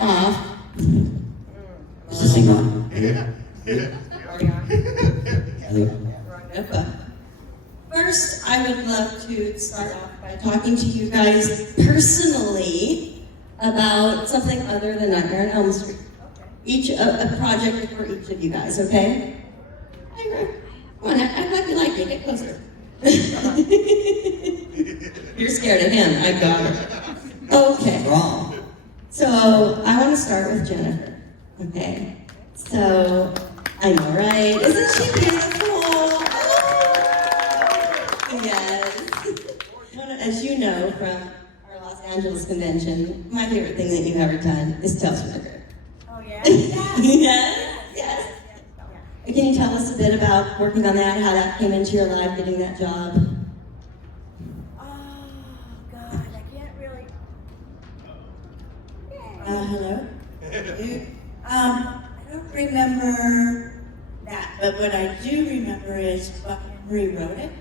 off. Is this thing on? First, I would love to start off by talking to you guys personally about something other than Nightmare on Elm Street. A project for each of you guys, okay? Come on, act like you like me. Get closer. You're scared of him. I got it. Okay. Wrong. So I want to start with Jennifer. Okay. So I know, right? Isn't she beautiful? Yes. As you know from our Los Angeles convention, my favorite thing that you've ever done is tell Swagger. Oh, yeah? Yes. Can you tell us a bit about working on that, how that came into your life, getting that job? Oh, God, I can't really... Hello? I don't remember that, but what I do remember is Buck Henry wrote it.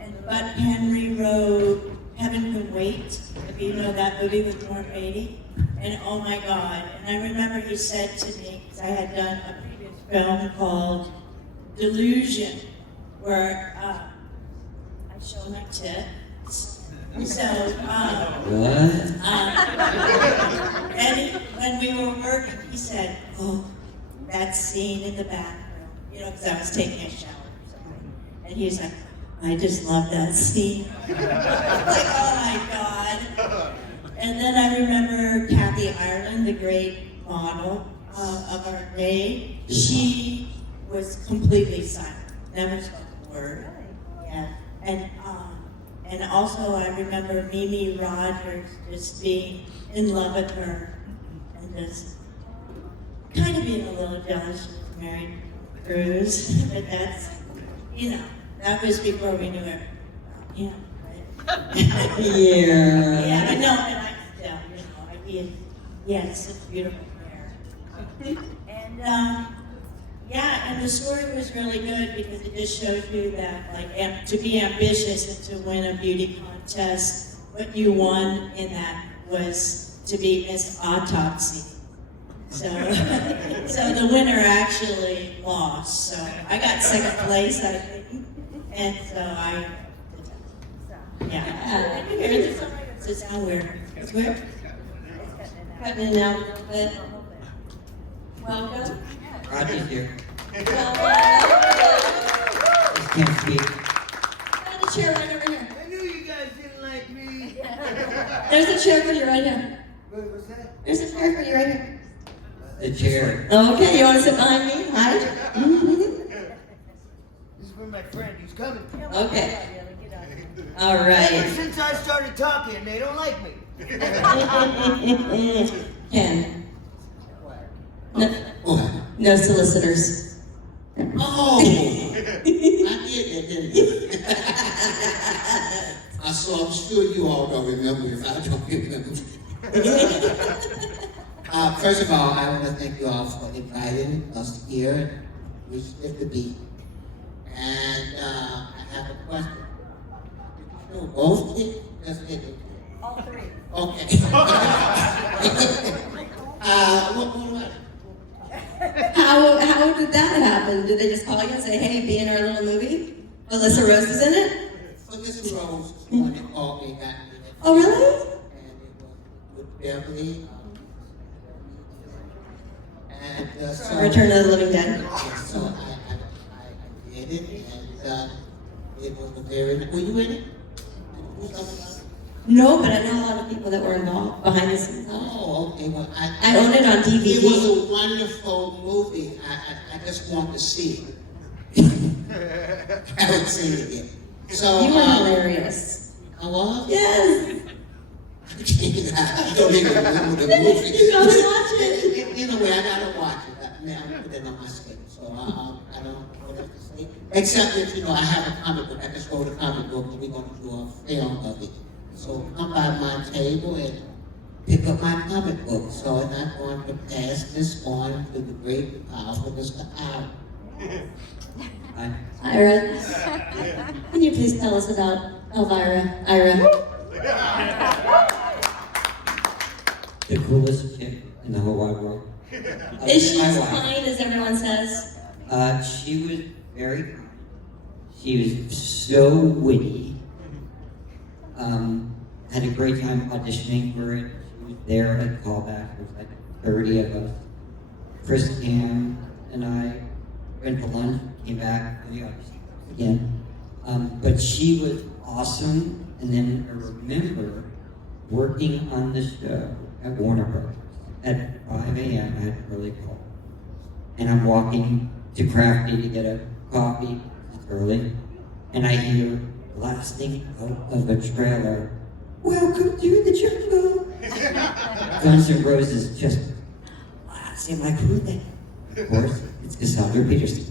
And Buck Henry wrote Heaven Can Wait, if you know that movie with Warren Beatty. And oh my God, and I remember he said to me, because I had done a previous film called Delusion, where I show my tits. So, and when we were working, he said, oh, that scene in the bathroom, you know, because I was taking a shower or something. And he was like, I just love that scene. I was like, oh my God. And then I remember Kathy Ireland, the great model of our day. She was completely silent, never spoke a word. Yeah. And also I remember Mimi Rogers just being in love with her and just kind of being a little jealous she was married to Cruz. But that's, you know, that was before we knew her. Yeah, right? Yeah. Yeah, but no, and I still, you know, he had such beautiful hair. And yeah, and the story was really good because it just shows you that, like, to be ambitious and to win a beauty contest, what you won in that was to be Miss Autopsy. So, so the winner actually lost. So I got second place, I think, and so I, yeah. Does it sound weird? It's weird. Cutting in and out a little bit. Welcome. Roger's here. Welcome. Just can't speak. Got a chair right over here. I knew you guys didn't like me. There's a chair for you right here. What was that? There's a chair for you right here. The chair. Okay, you want to sit behind me? Hi. This is for my friend. He's coming. Okay. All Ever right. since I started talking, they don't like me. Ken. No solicitors. Oh, I did that, didn't I? So I'm sure you all don't remember if I don't remember. First of all, I want to thank you all for inviting us here. We split the beat. And I have a question. Did you show both kids? Just kidding. All three. Okay. What was it? How did that happen? Did they just call you and say, hey, be in our little movie? Melissa Rose is in it? Melissa Rose is the one that called me and got me in it. Oh, really? And it was with Beverly. And so Return of the Living Dead. So I did it, and it was a very. Were you in it? Did you do something about it? No, but I know a lot of people that were involved behind the scenes. Oh, okay. Well, I own it on DVD. It was a wonderful movie. I just want to see it. I haven't seen it yet. So You were hilarious. I was. Yes. I don't even remember the movie. You gotta watch it. Anyway, I gotta watch it. I mean, I put it on my schedule, so I don't know what else to say. Except that, you know, I have a comic book. I just wrote a comic book, and we're going to do a film of it. So come by my table and pick up my comic book. So and I'm going to pass this on to the great, powerful Mr. Ira. Ira, can you please tell us about Elvira? Ira. the coolest chick in the whole wide world. Is she My as wife. kind as everyone says? She was very kind. She was so witty. Had a great time auditioning for it. She was there at callback. There was like 30 of us. Chris Cam and I went to lunch, came back for the audition again. But she was awesome. And then I remember working on the show at Warner Brothers at 5 a.m. I had an early call. And I'm walking to Crafty to get a coffee. It's early. And I hear blasting out of a trailer, "Welcome to the jungle." Guns N' Roses just blasting. I'm like, who the? Of course, it's Cassandra Peterson.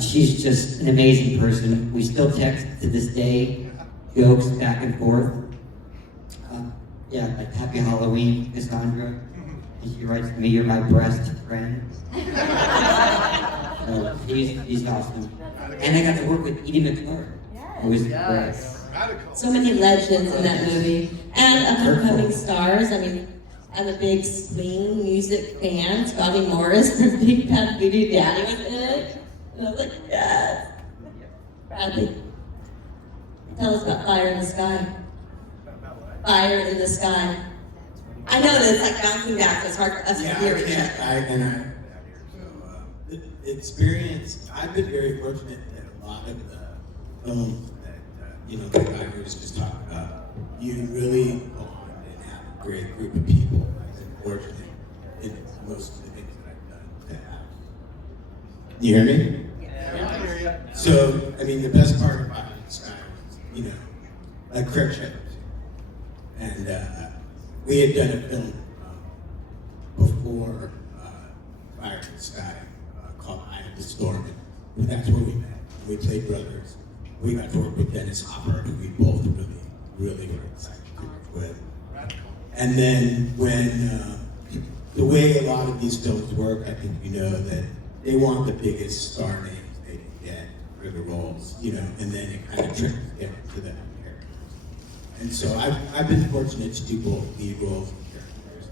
She's just an amazing person. We still text to this day, jokes back and forth. Yeah, like Happy Halloween, Cassandra. And she writes to me, "You're my best friend." So she's awesome. And I got to work with Edie McClure. It was great. So many legends in that movie. And upcoming stars. I mean, I'm a big swing music fan. Scotty Morris from Big Bad Voodoo Daddy was in it. And I was like, yes. Bradley, tell us about Fire in the Sky. Fire in the Sky. I know that it's like bouncing back, so it's hard for us to hear each other. The experience, I've been very fortunate that a lot of the films that, the guy here was just talking about, you really bond and have a great group of people. I've been fortunate in most of the things that I've done to have. You hear me? Yeah, I hear you. So, I mean, the best part about Sky was, like Craig Shepard. And we had done a film before Fire in the Sky called Eye of the Storm. And that's where we met. We played brothers. We got to work with Dennis Hopper, who we both really were excited to work with. And then when, the way a lot of these films work, I think you know that they want the biggest star names they can get for the roles, and then it kind of trickles down to them. And so I've been fortunate to do both lead roles and characters.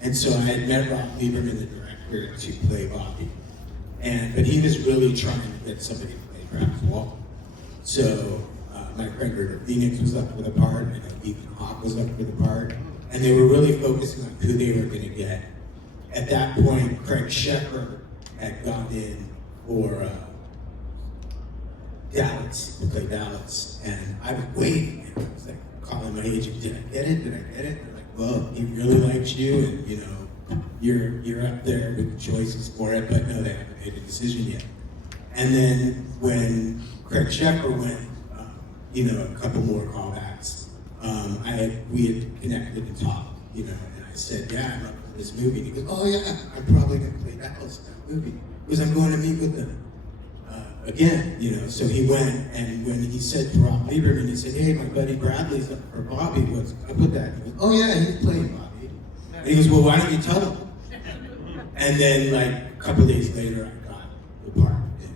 And so I had met Rob Lieberman, the director, to play Bobby. But he was really trying to get somebody to play Travis Walton. So my friend River Phoenix was up for the part, and Ethan Hawke was up for the part. And they were really focusing on who they were going to get. At that point, Craig Shepard had gone in for Dallas, to play Dallas. And I was waiting, and I was like, calling my agent, did I get it? They're like, well, he really likes you, and you're up there with the choices for it, but no, they haven't made a decision yet. And then when Craig Shepard went, a couple more callbacks, we had connected and talked, and I said, yeah, I'm up for this movie. And he goes, oh yeah, I'm probably gonna play Dallas in that movie, because I'm going to meet with them. Again, so he went, and when he said to Rob Lieberman, he said, hey, my buddy Bradley's up for Bobby. I put that. He goes, oh yeah, he's playing Bobby. And he goes, well, why don't you tell him? And then, like, a couple days later, I got the part in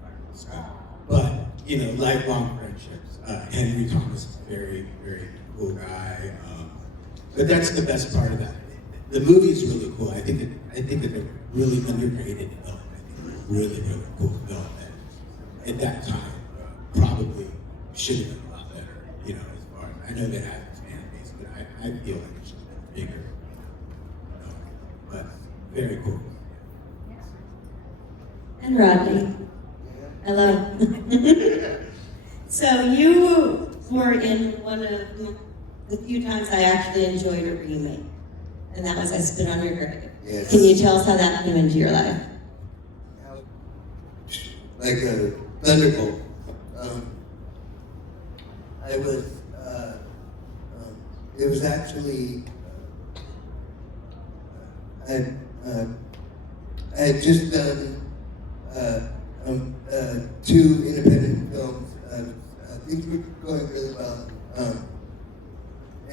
Fire in the Sky. But, lifelong friendships. Henry Thomas is a very, very cool guy. But that's the best part of that. The movie is really cool. I think that they're really underrated film. I think it's a really, really cool film. At that time, probably should have been a lot better, as far as, I know they have its fan base, but I feel like it should have been bigger. But very cool. And Rodney. Hello. So you were in one of the few times I actually enjoyed a remake, and that was I Spit on Your Grave. Yes. Can you tell us how that came into your life? Like a thunderbolt. It was actually, I had just done 2 independent films. Things were going really well.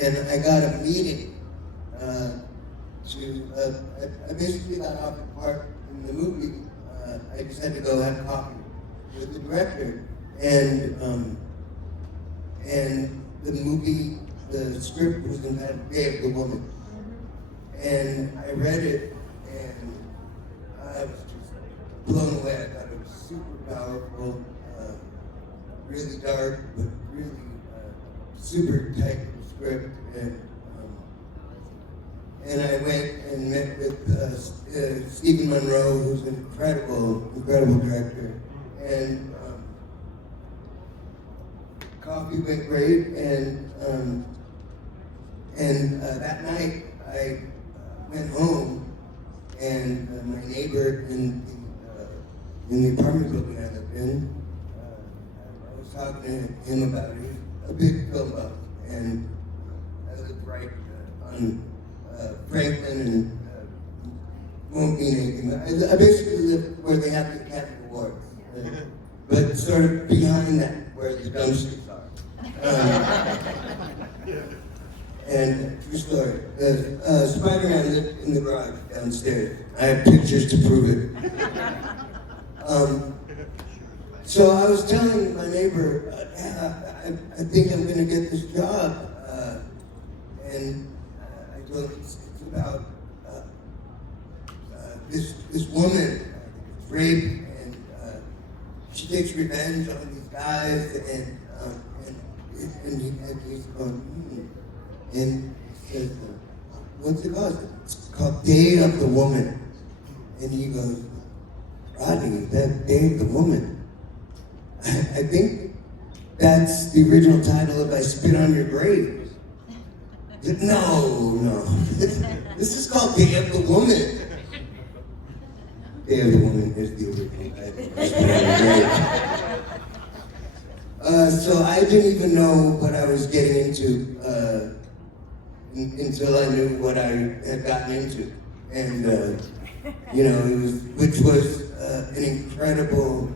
And I got a meeting I basically got off the part in the movie. I just had to go have coffee with the director, and the movie, the script was entitled Day of the Woman, and I read it, and I was just blown away. I thought it was super powerful, really dark, but really super tight script. And I went and met with Stephen Monroe, who's an incredible director. And coffee went great, and that night I went home, and my neighbor in the apartment building I lived in, I was talking to him about it. He's a big film buff, and I lived right on Franklin and won't mean anything. I basically live where they have the Academy Awards, but sort of behind that, where the dumpsters are. And true story. Spider-Man lived in the garage downstairs. I have pictures to prove it. So I was telling my neighbor, I think I'm going to get this job, and I told him it's about this woman raped, and she takes revenge on these guys, and he's going, and he says, what's it called? It's called Day of the Woman. And he goes, Rodney, that Day of the Woman. I think that's the original title of I Spit on Your Grave. No. This is called Day of the Woman. Day of the Woman is the original title. I Spit on Your Grave. So I didn't even know what I was getting into until I knew what I had gotten into. And, which was an incredible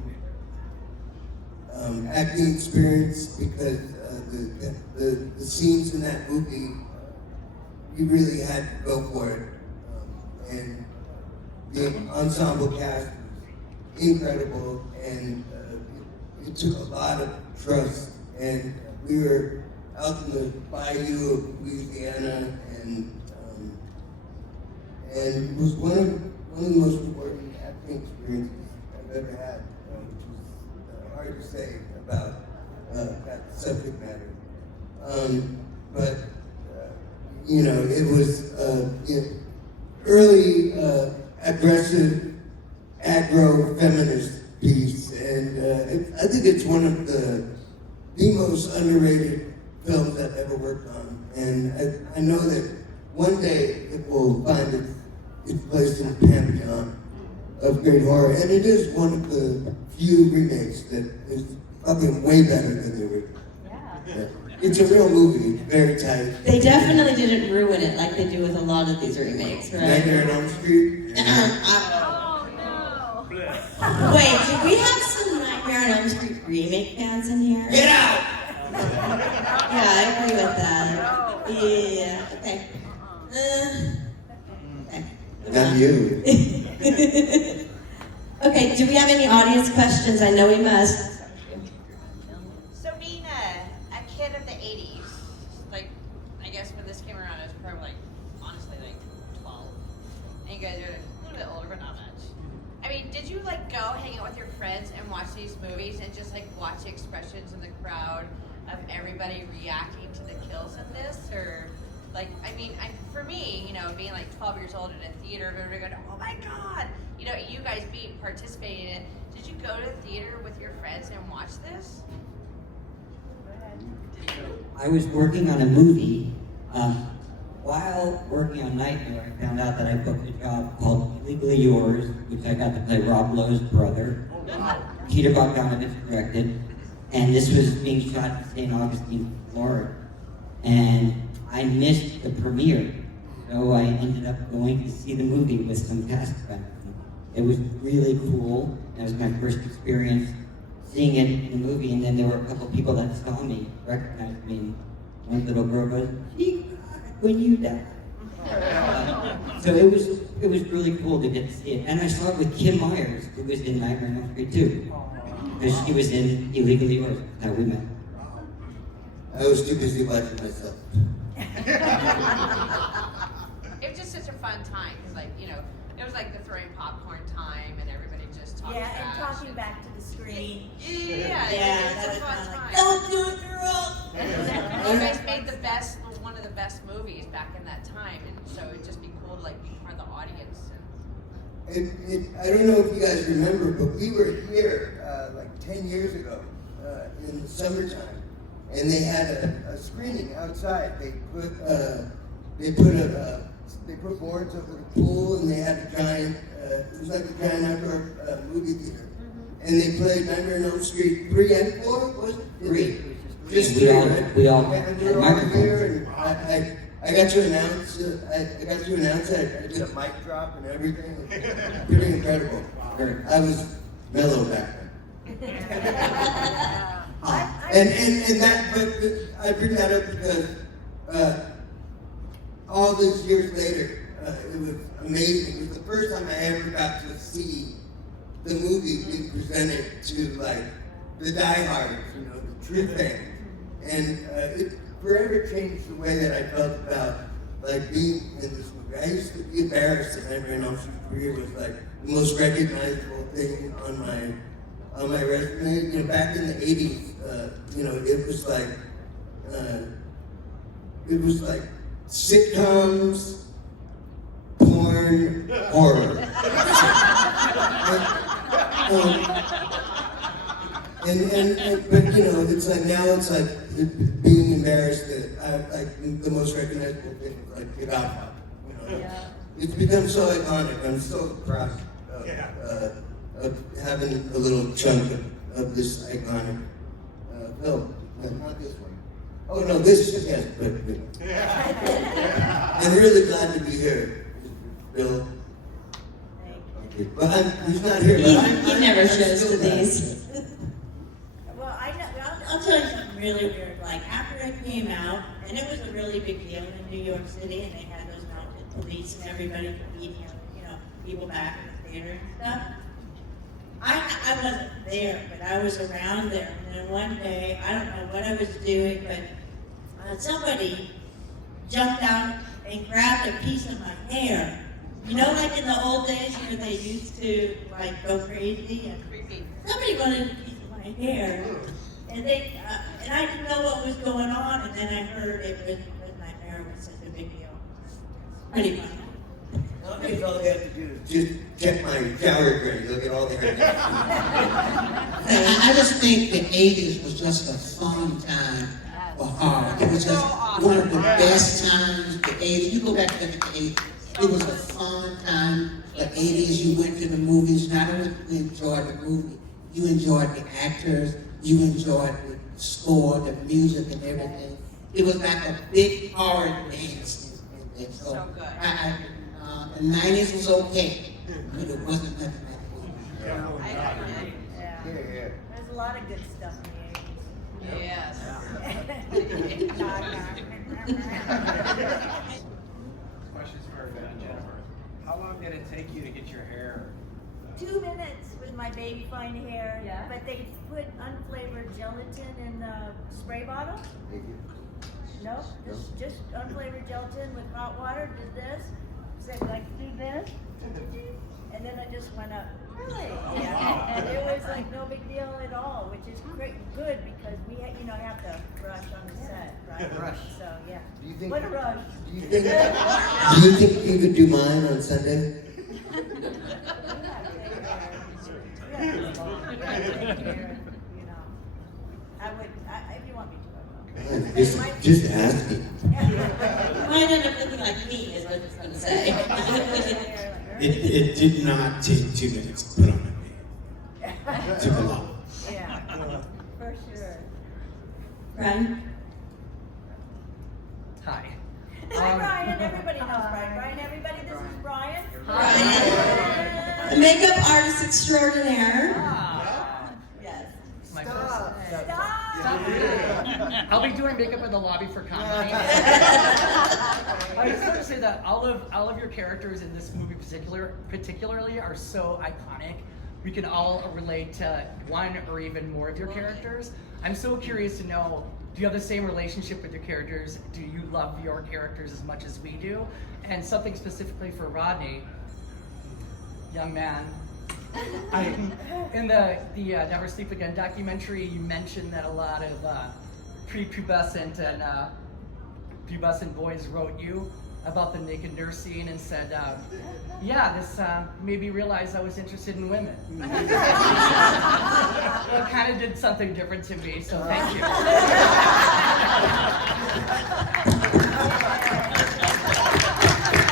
acting experience, because the scenes in that movie, you really had to go for it. And the ensemble cast was incredible, and it took a lot of trust. And we were out in the bayou of Louisiana, and it was one of the most rewarding acting experiences I've ever had. Which was hard to say about that subject matter. But it was early aggressive agro-feminist piece, and I think it's one of the most underrated films I've ever worked on. And I know that one day it will find its place in the pantheon of great horror, and it is one of the few remakes that is probably way better than the original. Yeah. It's a real movie, very tight. They definitely didn't ruin it like they do with a lot of these remakes, right? Nightmare on Elm Street. Wait, do we have some Nightmare on Elm Street remake fans in here? Get out! Yeah, I agree with that. Yeah, okay. Okay. Not you. Okay, do we have any audience questions? I know we must. So being a kid of the 80s, like, I guess when this came around, I was probably honestly 12. And you guys are a little bit older, but not much. I mean, did you go hang out with your friends and watch these movies and just watch the expressions in the crowd of everybody reacting to the kills in this? Or, for me, being 12 years old in a theater, everybody going, oh my God! You guys participating in it. Did you go to the theater with your friends and watch this? Go ahead. I was working on a movie. While working on Nightmare, I found out that I booked a job called Illegally Yours, which I got to play Rob Lowe's brother. Peter Bogdanovich directed, and this was being shot in St. Augustine, Florida. And I missed the premiere, so I ended up going to see the movie with some cast friends. It was really cool. That was my first experience seeing it in the movie, and then there were a couple people that saw me, recognized me, and one little girl goes, "She cried when you died." So it was really cool to get to see it. And I saw it with Kim Myers, who was in Nightmare on Elm Street too. Because she was in Illegally Yours. That's how we met. I was too busy watching myself. It was just such such a fun time because, like, you know, it was like the throwing popcorn time and everybody just talking Yeah, and trash talking back to the screen. Yeah, Yeah, it's that a was fun kinda like, time. don't do it, girl. You guys made one of the best movies back in that time, and so it'd just be cool to like be part of the audience. I don't know if you guys remember, but we were here like 10 years ago in the summertime, and they had a screening outside. They put boards over the pool, and they had a giant. It was like a giant outdoor movie theater, and they played Nightmare on Elm Street 3 and 4. Was it 3? Just We 3, all- right? we all And had they're all microphones. here, and I got to announce. I got to announce it. I did a mic drop and everything. Pretty incredible. I was mellow back then. And that, but I bring that up because all these years later, it was amazing. It was the first time I ever got to see the movie being presented to like the diehards, you know, the true fans, and it forever changed the way that I felt about like being in this movie. I used to be embarrassed that Nightmare on Elm Street 3 was like the most recognizable thing on my resume. You know, back in the 80s, you know, it was like sitcoms, porn, horror. But you know, it's like now it's like being embarrassed that like the most recognizable thing is like The Godfather. You know, it's become so iconic. I'm so proud of having a little chunk of this iconic film. Not this one. Oh no, this yes, but I'm really glad to be here, Bill. Okay. Well, he's not here. But He never I'm shows still to glad. these. Well, I'll tell you something really weird. Like after it came out, and it was a really big deal in New York City, and they had those mounted police and everybody beating, you know, people back in the theater and stuff. I wasn't there, but I was around there. And then one day, I don't know what I was doing, but somebody jumped out and grabbed a piece of my hair. You know, like in the old days where they used to like go crazy and Creepy. somebody wanted a piece of my hair, and they and I didn't know what was going on, and then I heard it was Nightmare was such a big deal. Pretty funny. Nowadays, all they have to do is just check my shower drain. Look at all the hair. I just think the 80s was just a fun time for horror. It was just one of the best times, the 80s. You go back to the 80s, it was a fun time. The 80s, you went to the movies, not only you enjoyed the movie, you enjoyed the actors, you enjoyed the score, the music and everything. It was like a big horror dance. So good. The 90s was okay, but it wasn't nothing like that. I agree. yeah. Yeah. There's a lot of good stuff in the 80s. Yes. Questions for Jennifer. How long did it take you to get your hair? 2 minutes with my baby fine hair. Yeah. But they put unflavored gelatin in the spray bottle. No, just unflavored gelatin with hot water. Did this. Said like do this. And then I just went up. Really? Yeah. And it was like no big deal at all, which is great, good because we have to rush on the set, right? Rush. So yeah. Do you think? What a rush. Do you think you could do mine on Sunday? I would, if you want me to, I will. Just ask me. Might end up looking like me, is what it's going to say. It did not take 2 minutes to put on my makeup. It took a lot. Yeah, for sure. Brian? Hi. Hi, Brian. Everybody knows Brian. Brian, everybody, this is Brian. Brian. The makeup artist extraordinaire. Yes. My Stop. I'll be doing makeup in the lobby for Comic-Con. I just want to say that all of your characters in this movie particularly are so iconic. We can all relate to one or even more of your characters. I'm so curious to know do you have the same relationship with your characters? Do you love your characters as much as we do? And something specifically for Rodney, young man. In the Never Sleep Again documentary, you mentioned that a lot of prepubescent and pubescent boys wrote you about the naked nurse scene and said, yeah, this made me realize I was interested in women. Well, it kind of did something different to me, so thank you.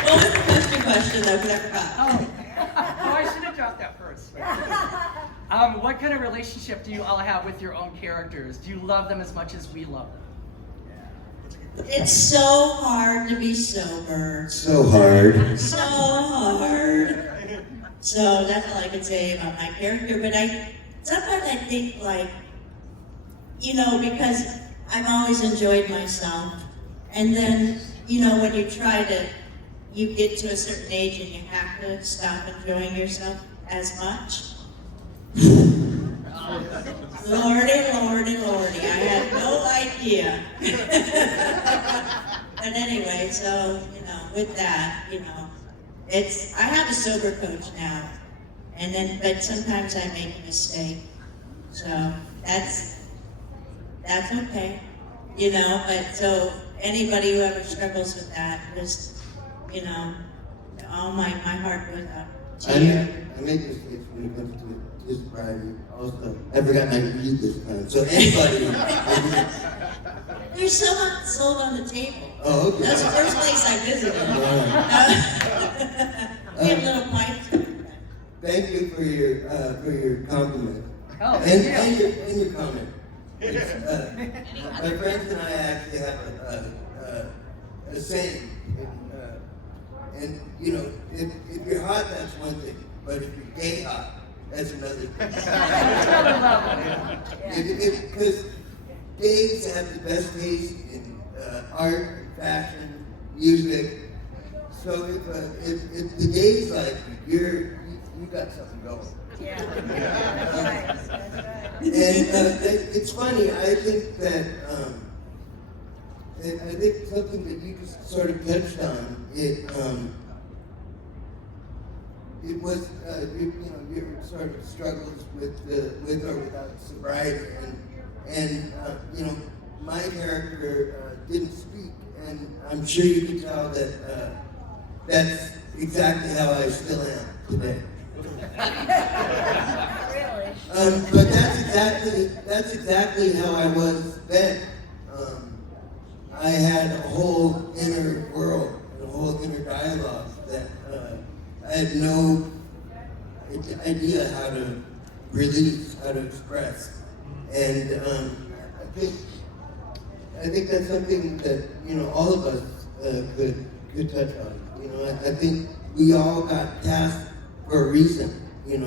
What was the question though, because I forgot. Oh, I should have dropped that first. What kind of relationship do you all have with your own characters? Do you love them as much as we love them? It's so hard to be sober. So hard. So hard. So that's all I can say about my character. But sometimes I think like, because I've always enjoyed myself. And then, when you get to a certain age and you have to stop enjoying yourself as much. Lordy, Lordy, Lordy, I had no idea. But anyway, so, with that, I have a sober coach now. But sometimes I make a mistake. So that's okay. But so anybody who ever struggles with that, just, my heart goes out to you. I make mistakes when it comes to this sobriety. Also, I forgot my read this time. So anybody, There's so much sold on the table. oh, okay. That's the first place I visited. We have little pipes. Thank you for your compliment. Oh, and your comment. My friends and I actually have a saying, and if you're hot, that's one thing, but if you're gay hot, that's another thing. Because gays have the best taste in art, fashion, music. So if the gays like you got something going. Yeah. That's right. And it's funny. I think that something that you just sort of touched on. It was your sort of struggles with or without sobriety, and my character didn't speak, and I'm sure you can tell that that's exactly how I still am today. Really? But that's exactly how I was then. I had a whole inner world, a whole inner dialogue that I had no idea how to release, how to express, and I think that's something that all of us could touch on. I think we all got tasked for a reason. I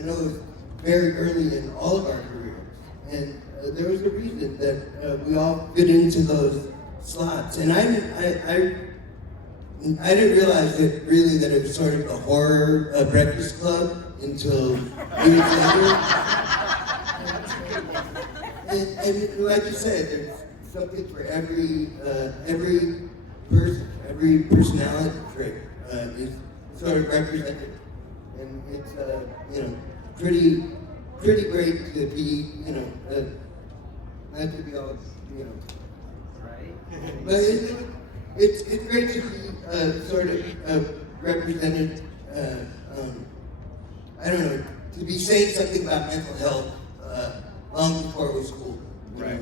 know it was very early in all of our careers, and there was a reason that we all fit into those slots. And I didn't realize that it was sort of a horror Breakfast Club until years later. And like you said, there's something for every person, every personality trait is sort of represented, and it's pretty great to be not to be all Right. but it's great to be sort of represented. I don't know, to be saying something about mental health long before it was cool. Right.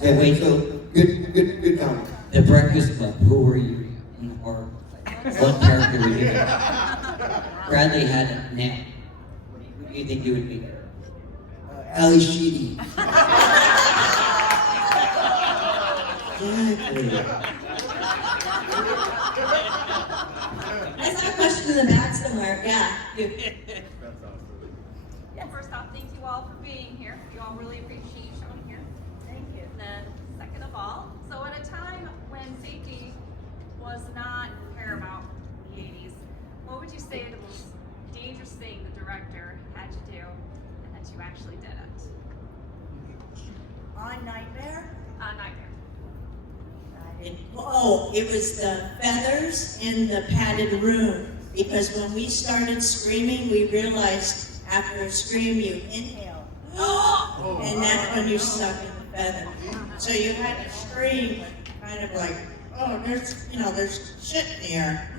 Yeah, wait, So good comment. The Breakfast Club, who were you in the horror? What character were you? Bradley had a name. Who do you think you would be? Ali Sheedy. I saw a question in the back somewhere. Yeah. First off, thank you all for being here. You all really appreciate you showing here. Thank you. And then, second of all, so at a time when safety was not paramount in the 80s, what would you say the most dangerous thing the director had you do and that you actually did it? On Nightmare? Nightmare. It was the feathers in the padded room. Because when we started screaming, we realized after a scream, you inhale. And that's when you suck in the feather. So you had to scream, kind of like, oh, there's shit in the air.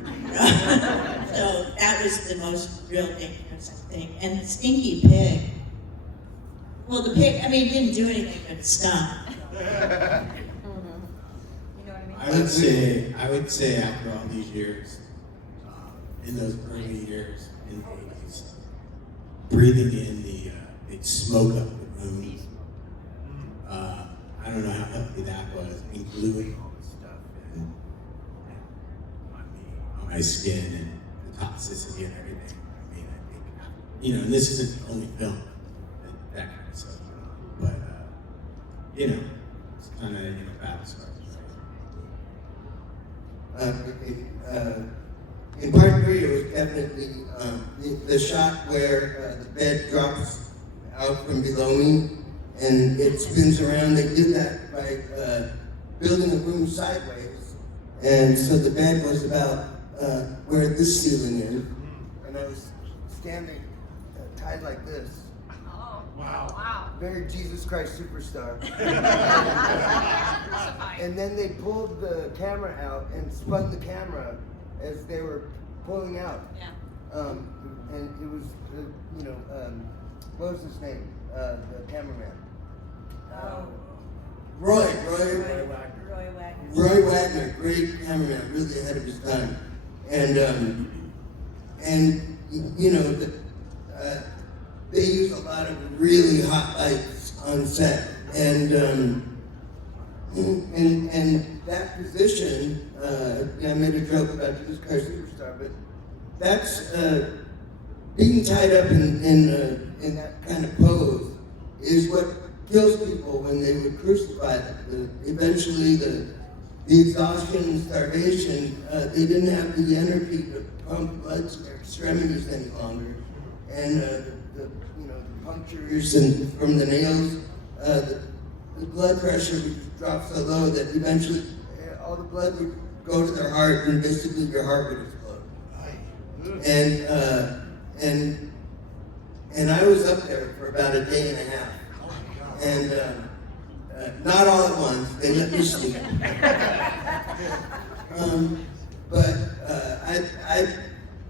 So that was the most real dangerous, I think. And the stinky pig. Well, the pig, it didn't do anything but stunk. You know what I mean? I would say after all these years, in those early years in the 80s, breathing in the smoke up the room, I don't know how healthy that was, and gluing all this stuff on my skin and the toxicity and everything. I think, and this isn't the only film that kind of stuff, but it's kind of battle scars. In part 3, it was definitely the shot where the bed drops out from below me and it spins around. They did that by building a room sideways, and so the bed was about where this ceiling is, and I was standing tied like this. Oh, wow. Very Jesus Christ Superstar. Crucified. And then they pulled the camera out and spun the camera as they were pulling out. Yeah. And it was, what was his name? The cameraman. Oh, Roy Roy Wagner. Wagner, great cameraman, really ahead of his time. And they use a lot of really hot lights on set. And that position, I made a joke about Jesus Christ Superstar, but that's being tied up in that kind of pose is what kills people when they would crucify them. Eventually, the exhaustion and starvation, they didn't have the energy to pump blood to their extremities any longer, and the punctures and from the nails, the blood pressure would drop so low that eventually all the blood would go to their heart, and basically your heart would explode. And I was up there for about a day and a half, and not all at once. They let me sleep. But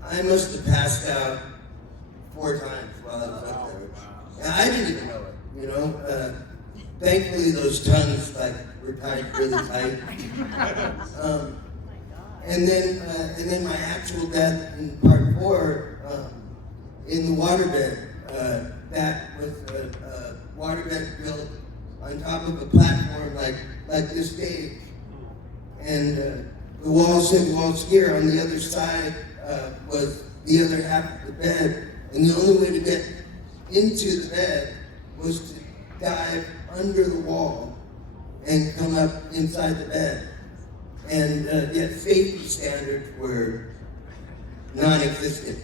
I must have passed out 4 times while I was up there. And I didn't even know it, Thankfully, those tongues were tied really tight. And then my actual death in part 4, in the waterbed. That was a waterbed built on top of a platform like this stage, and the walls here on the other side was the other half of the bed, and the only way to get into the bed was to dive under the wall and come up inside the bed. And yet safety standards were non-existent.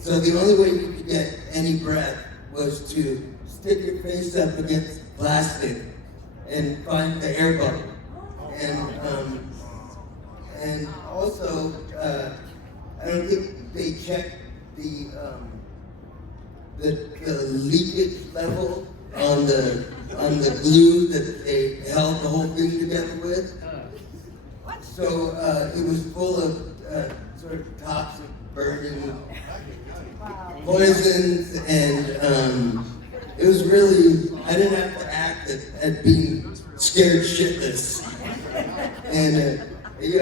So the only way you could get any breath was to stick your face up against plastic and find the air bubble. And also, I don't think they checked the leakage level on the glue that they held the whole thing together with. So it was full of sort of toxic, burning poisons, and it was really, I didn't have to act at being scared shitless. And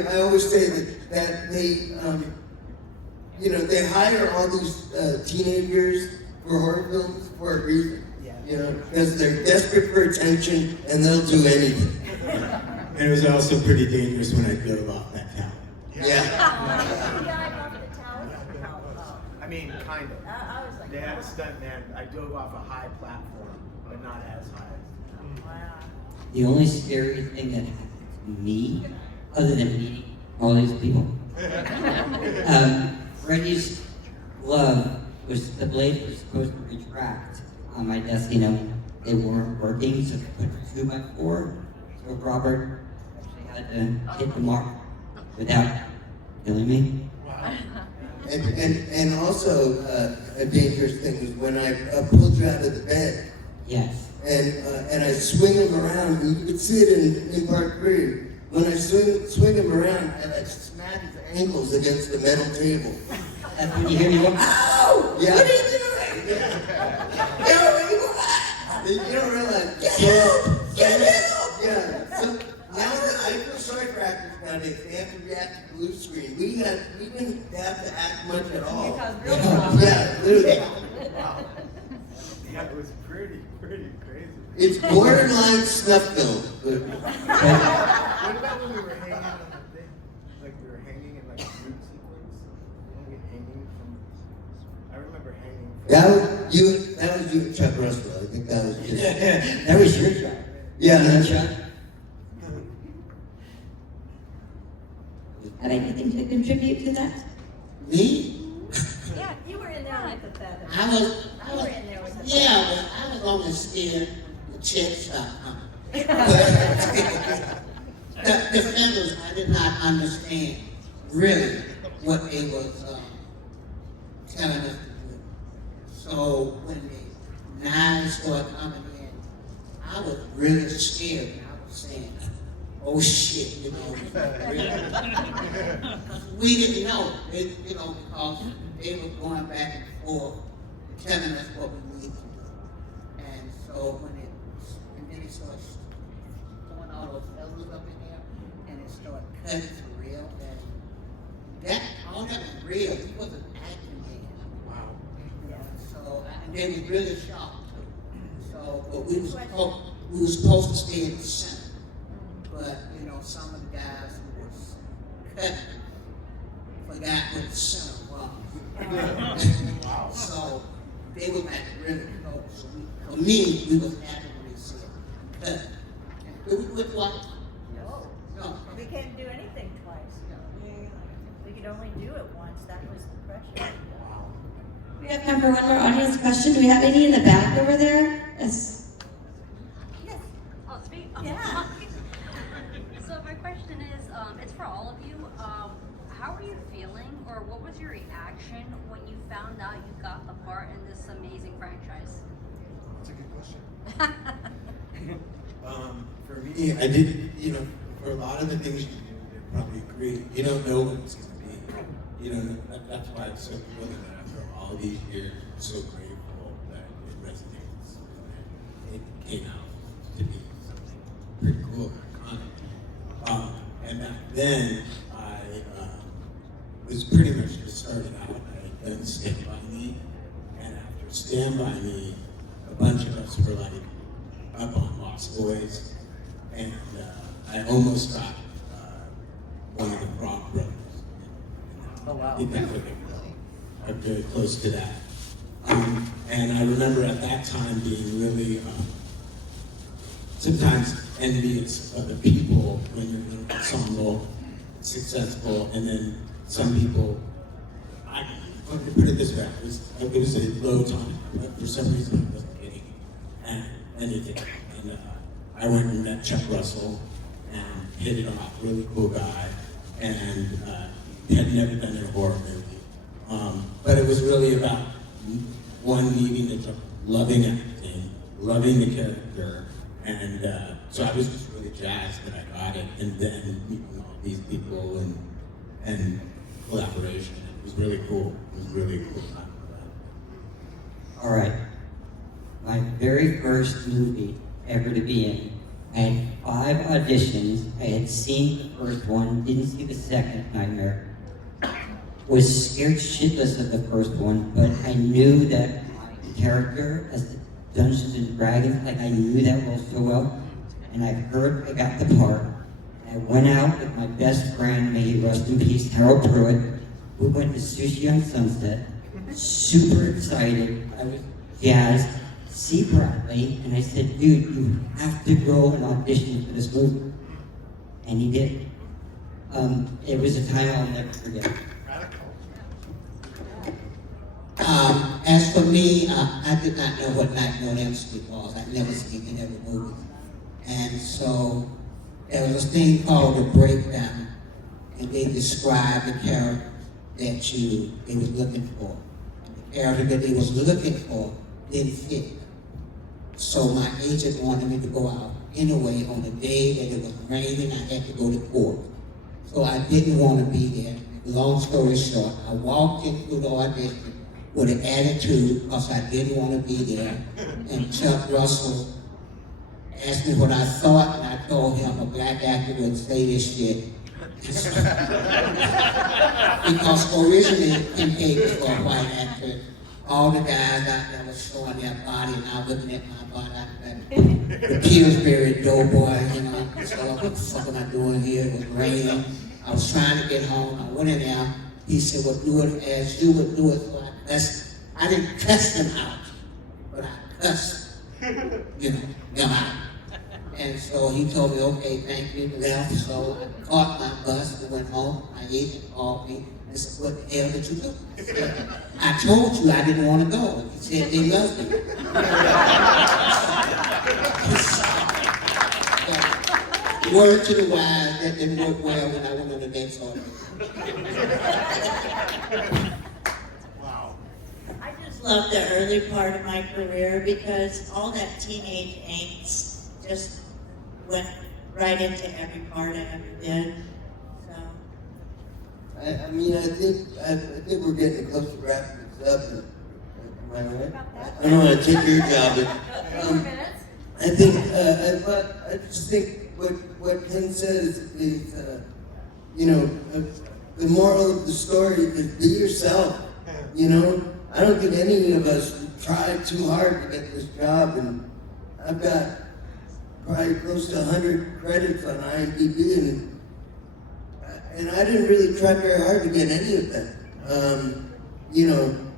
I always say that they, they hire all these teenagers for horror films for a reason. Because they're desperate for attention and they'll do anything. And it was also pretty dangerous when I dove off that tower. You dive off the tower? I mean, kind of. I was like, They had a stuntman. I dove off a high platform, but not as high. wow. The only scary thing that happened to me, other than meeting all these people, Freddie's glove the blade was supposed to retract on my desk, they weren't working, so they put a 2x4. So Robert actually had to hit the mark without killing me. And also, a dangerous thing was when I pulled you out of the bed Yes. and I swing him around, and you could see it in part 3. When I swing him around and I smack his ankles against the metal table. That's when you hear me go, Ow! Yeah. What are you doing? You don't realize, get help! Get help! Yeah. So now I feel sorry for actors nowadays. They have to react to blue screen. We didn't have to act much at all. Because real drama. Yeah, literally. Wow. Yeah, it was pretty crazy. It's borderline snuff film. What about when we were hanging on the thing? Like we were hanging in like a group sequence? When we hanging from, I remember hanging from. That was you and Chuck Russell. I think that was just. that was your job. Yeah. Chuck. Have anything to contribute to that? Me? Yeah, you were in there with the feather. I You were in there with the yeah, but I was only scared the chick stopped coming. The feathers, I did not understand really what they was telling us to do. So when the knives started coming in, I was really scared. And I was saying, oh shit, you know, really. We didn't know, because they were going back and forth, telling us what we needed to do. And so and then it started throwing all those feathers up in there, and it started cutting for real. And all that was real. He wasn't acting man. Wow. Yeah. So, and they was really shocked too. So, but we were supposed to stay in the center. But, some of the guys who was cutting forgot what the center was. Wow. So they were like really close. So for me, we was happy when they said cut. Did we do it twice? No. No. We can't do anything twice. We could only do it once. That was the pressure. We have time for one more audience question. Do we have any in the back over there? Yes. Yes. Oh, it's me? Yeah. So my question is, it's for all of you. How were you feeling, or what was your reaction when you found out you got the part in this amazing franchise? That's a good question. For me, I did, for a lot of the things you do, I probably agree. You don't know what it's going to be. That's why it's so cool that after all these years, I'm so grateful that it resonates. It came out to be something pretty cool and iconic. And back then, I was pretty much just started out. I had done Stand By Me, and after Stand By Me, a bunch of us were like up on Lost Boys, and I almost got one of the Frog Brothers. Oh, wow. I think that's what they were. I'm very close to that. And I remember at that time being really sometimes envious of the people when you're in an ensemble, successful, and then some people, let me put it this way, it was a low time, but for some reason I wasn't getting anything. And I went and met Chuck Russell and hit it off, really cool guy, and had never done a horror movie. But it was really about one meeting that took loving acting, loving the character, and so I was just really jazzed that I got it, and then meeting all these people and collaboration. It was really cool. It was really cool time for that. All right. My very first movie ever to be in. I had 5 auditions. I had seen the first one, didn't see the second, Nightmare. Was scared shitless of the first one, but I knew that my character as the Dungeons and Dragons, I knew that role so well. And I heard I got the part. And I went out with my best friend, may he rest in peace, Harold Pruitt. We went to Sushi on Sunset. Super excited. I was jazzed. See Bradley, and I said, dude, you have to go and audition for this movie. And he did. It was a time I'll never forget. Radical. as for me, I did not know what Nightmare on Elm Street was. I'd never seen any of the movies. And so there was a thing called a breakdown, and they described the character that they was looking for. The character that they was looking for didn't fit. So my agent wanted me to go out anyway on the day that it was raining. I had to go to court. So I didn't want to be there. Long story short, I walked into the audition with an attitude because I didn't want to be there. And Chuck Russell asked me what I thought, and I told him a black actor would say this shit. Because originally Kim K was for a white actor. All the guys out there was showing their body, and I was looking at my body like the Pillsbury Doughboy, you know. So what the fuck am I doing here? It was raining. I was trying to get home. I went in there. He said, well, do it as you would do it. So I didn't cuss them out, but I cussed, them out. And so he told me, okay, thank you, left. So I caught my bus and went home. My agent called me and said, what the hell did you do? I said, I told you I didn't want to go. He said, they loved me. Word to the wise, that didn't work well when I went on the next audition. Wow. I just love the early part of my career because all that teenage angst just went right into every part I ever did. So. I mean, I think we're getting close to wrapping this up. Am I right? I don't want to take your job, but I think, I just think what Ken says is, the moral of the story is be yourself. I don't think any of us tried too hard to get this job, and I've got probably close to 100 credits on IMDb, and I didn't really try very hard to get any of them.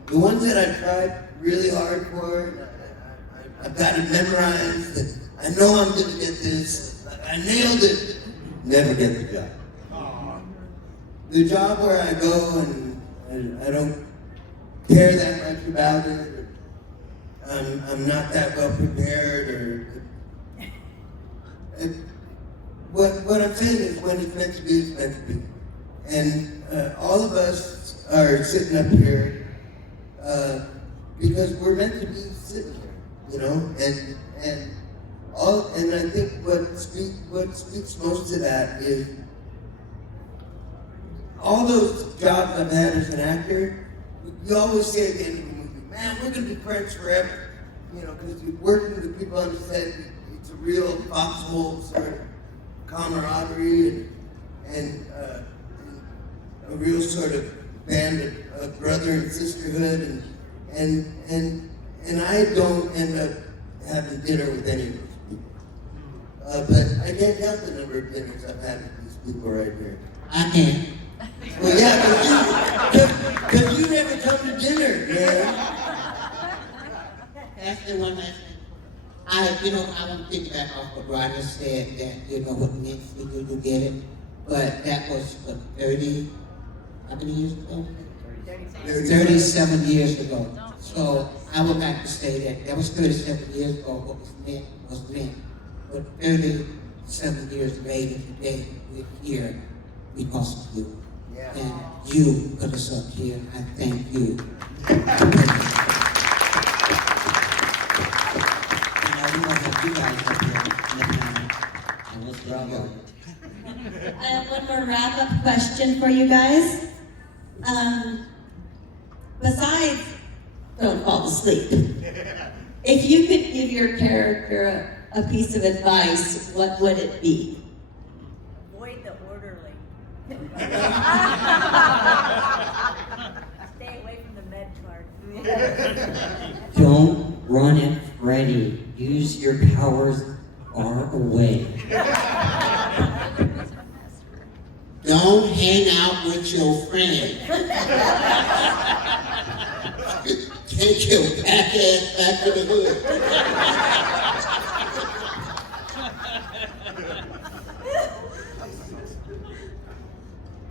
The ones that I tried really hard for, I've got it memorized, and I know I'm gonna get this. I nailed it. Never get the job. The job where I go and I don't care that much about it, or I'm not that well prepared, or what I'm saying is when it's meant to be, it's meant to be. And all of us are sitting up here because we're meant to be sitting here, and I think what speaks most to that is all those jobs I've had as an actor, you always say at the end of the movie, man, we're gonna be friends forever. Because you're working with people on the set, it's a real foxhole sort of camaraderie and a real sort of band of brother and sisterhood, and I don't end up having dinner with any of those people. But I can't count the number of dinners I've had with these people right here. I can. Well, yeah, because you never come to dinner, man. That's the one last thing. I want to piggyback off what Roger said, that, what meant for you to get it. But that was, 30, how many years ago? 37 years ago. So I would like to say that was 37 years ago. What was meant. But 37 years later today, we're here because of you. Yeah. And you put us up here. I thank you. You guys up here, and let's go. I have one more wrap-up question for you guys. Besides, don't fall asleep. If you could give your character a piece of advice, what would it be? Avoid the orderly. Stay away from the med card. Don't run at Freddy. Use your powers far away. Don't hang out with your friends. Take your back ass back to the hood.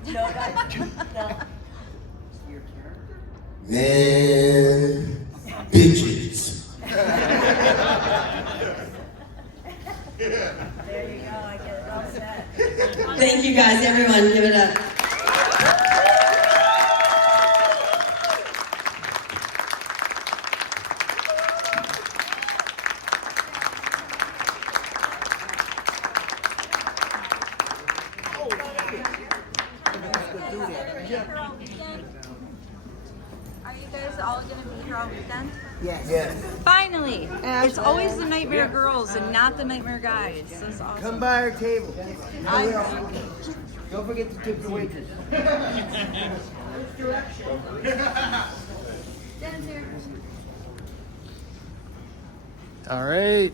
No, guys, no. Man, bitches. There you go, I get it all set. Thank you guys, everyone. Give it up. Are you guys all gonna be here all weekend? Yes. Finally! It's always the Nightmare Girls and not the Nightmare Guys. That's awesome. Come by our table. Don't forget to tip the waitress. Jen's here. All right.